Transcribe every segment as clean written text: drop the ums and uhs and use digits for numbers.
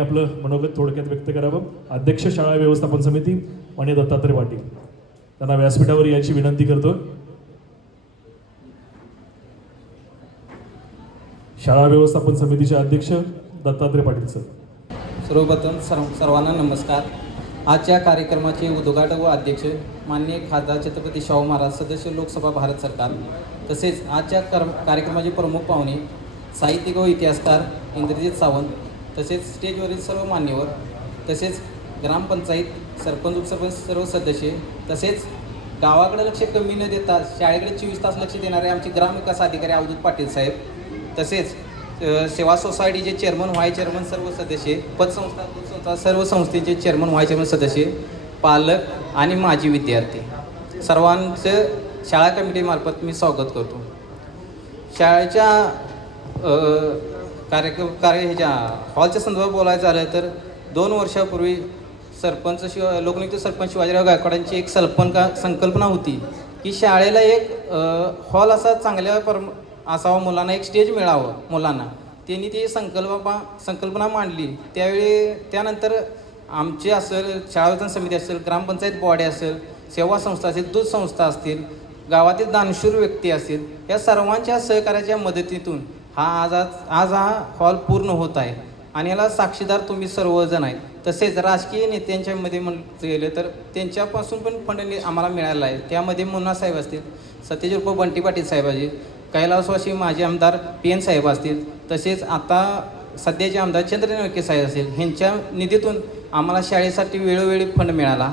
आपलं मनोगत थोडक्यात व्यक्त करावं. अध्यक्ष शाळा व्यवस्थापन समिती माननीय दत्तात्रय पाटील त्यांना व्यासपीठावर यायची विनंती करतो. शाळा व्यवस्थापन समितीचे अध्यक्ष दत्तात्रय पाटील सर. सर्वप्रथम सर्वांना नमस्कार. आजच्या कार्यक्रमाचे उद्घाटक व अध्यक्ष माननीय खासदार छत्रपती शाहू महाराज सदस्य लोकसभा भारत सरकार, तसेच आजच्या कार्यक्रमाचे प्रमुख पाहुणे साहित्यिक व इतिहासकार इंद्रजित सावंत, तसेच स्टेजवरील सर्व मान्यवर, तसेच ग्रामपंचायत सरपंच उपसरपंच सर्व सदस्य, तसेच गावाकडे लक्ष कमी न देता शाळेकडे 24 तास लक्ष देणारे आमचे ग्रामविकास अधिकारी अवधूत पाटील साहेब, तसेच सेवा सोसायटीचे चेअरमन व्हाईस चेअरमन सर्व सदस्य, पतसंस्था दूधसंस्था सर्व संस्थेचे चेअरमन व्हाईस चेअरमन सदस्य, पालक आणि माजी विद्यार्थी सर्वांचं शाळा कमिटीमार्फत मी स्वागत करतो. शाळेच्या ह्याच्या हॉलच्या संदर्भात बोलायचं झालं तर 2 वर्षापूर्वी लोकनियुक्त सरपंच शिवाजीराव गायकवाडांची एक संकल्पना होती की शाळेला एक हॉल असा चांगल्या असावा, मुलांना एक स्टेज मिळावं मुलांना. त्यांनी ती संकल्पना मांडली. त्यानंतर आमचे असेल, शाळा समिती असेल, ग्रामपंचायत बॉडी असेल, सेवा संस्था असेल, दूध संस्था असतील, गावातील दानशूर व्यक्ती असतील, या सर्वांच्या सहकार्याच्या मदतीतून आज हा हॉल पूर्ण होत आहे. आणि याला साक्षीदार तुम्ही सर्वजण आहेत. तसेच राजकीय नेत्यांच्या मध्ये म्हटलं गेलं तर त्यांच्यापासून पण फंड आम्हाला मिळाला आहे. त्यामध्ये मुन्ना साहेब असतील, सत्यजित उर्फ बंटी पाटील साहेब असतील, कैलासवासी माजी आमदार PN साहेब असतील, तसेच आता सध्याचे आमदार चंद्रकांत वळके साहेब असतील, ह्यांच्या निधीतून आम्हाला शाळेसाठी वेळोवेळी फंड मिळाला.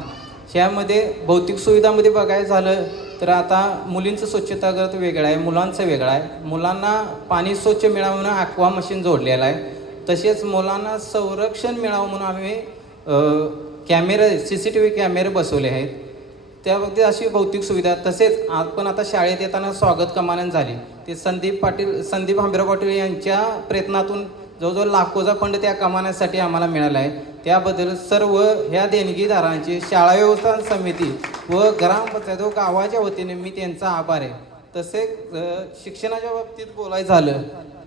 त्यामध्ये भौतिक सुविधामध्ये बघायचं झालं तर आता मुलींचं स्वच्छतागृह वेगळं आहे, मुलांचं वेगळं आहे. मुलांना पाणी स्वच्छ मिळावं म्हणून ॲक्वा मशीन जोडलेलं आहे. तसेच मुलांना संरक्षण मिळावं म्हणून आम्ही CCTV कॅमेरे बसवले आहेत. त्याबाबतीत अशी भौतिक सुविधा. तसेच आपण आता शाळेत येताना स्वागत कमानन झाली ते संदीप भांबीराव पाटील यांच्या प्रयत्नातून जवळजवळ लाखोचा फंड त्या कमानासाठी आम्हाला मिळाला आहे. त्याबद्दल सर्व ह्या देणगीदारांची शाळा व्यवस्थापन समिती व ग्रामपंचायत व गावाच्या वतीने मी त्यांचा आभार आहे. तसेच शिक्षणाच्या बाबतीत बोलायचं झालं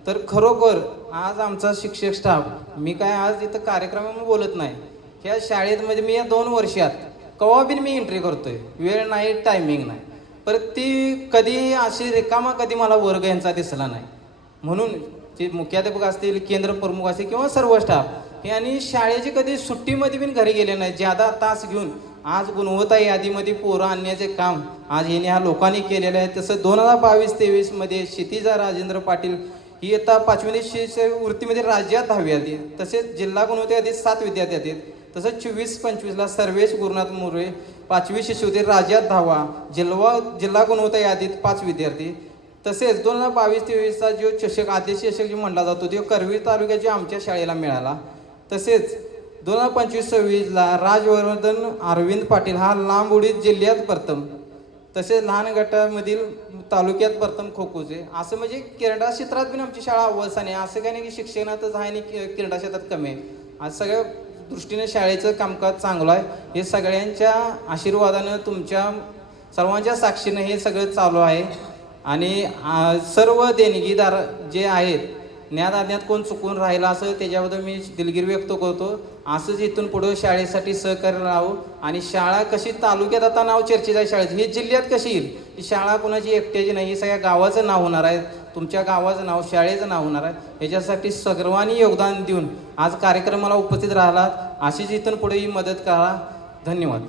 तर खरोखर आज आमचा शिक्षक स्टाफ, मी काय आज इथं कार्यक्रमामध्ये बोलत नाही, ह्या शाळेमध्ये मी या 2 वर्षात कवा बिन मी एंट्री करतोय, वेळ नाही, टायमिंग नाही, परत ती कधी अशी रिकामा कधी मला वर्ग यांचा दिसला नाही. म्हणून जे मुख्याध्यापक असतील, केंद्र प्रमुख असतील किंवा सर्व स्टाफ यांनी शाळेची कधी सुट्टीमध्ये बिन घरी गेले नाही. ज्यादा तास घेऊन आज गुणवत्ता यादीमध्ये पोरं आणण्याचे काम आज ह्या लोकांनी केलेलं आहे. तसं 2022-23 मध्ये क्षितिजा राजेंद्र पाटील ही इयत्ता 5वी वृत्तीमध्ये राज्यात 10वी आली. तसेच जिल्हा गुणवत्ता यादीत 7 विद्यार्थी आहेत. तसंच 24-25ला सर्वेश गुरुनाथ मोरे 5वी शिष्यवृत्ती राज्यात 10वा, जिल्हा गुणवत्ता यादीत 5 विद्यार्थी. तसेच 2022-23चा जो चषक आदेश चषक जो म्हणला जातो तो करवीर तालुक्याच्या आमच्या शाळेला मिळाला. तसेच 2025-26ला राजवर्धन अरविंद पाटील हा लांब उडीत जिल्ह्यात प्रथम, तसेच लहान गटामधील तालुक्यात प्रथम खो खोचे. असं म्हणजे क्रीडा क्षेत्रात पण आमची शाळा अव्वलस्थानी आहे. असं काही नाही की शिक्षणातच आहे आणि क्रीडा क्षेत्रात कमी आहे. आज सगळ्या दृष्टीने शाळेचं कामकाज चांगलं आहे. हे सगळ्यांच्या आशीर्वादानं तुमच्या सर्वांच्या साक्षीनं हे सगळं चालू आहे. आणि सर्व देणगीदार जे आहेत, ज्ञात कोण चुकून राहिला असं त्याच्याबद्दल मी दिलगिरी व्यक्त करतो. असंच इथून पुढं शाळेसाठी सहकार्य राहावं. आणि शाळा कशी तालुक्यात आता नाव चर्चेत आहे शाळेत, हे जिल्ह्यात कशी येईल, ही शाळा कोणाची एकट्याची नाही, ही सगळ्या गावाचं नाव होणार आहे, तुमच्या गावाचं नाव, शाळेचं नाव होणार आहे. ह्याच्यासाठी सर्वांनी योगदान देऊन आज कार्यक्रमाला उपस्थित राहिलात. अशीच इथून पुढे ही मदत करा. धन्यवाद.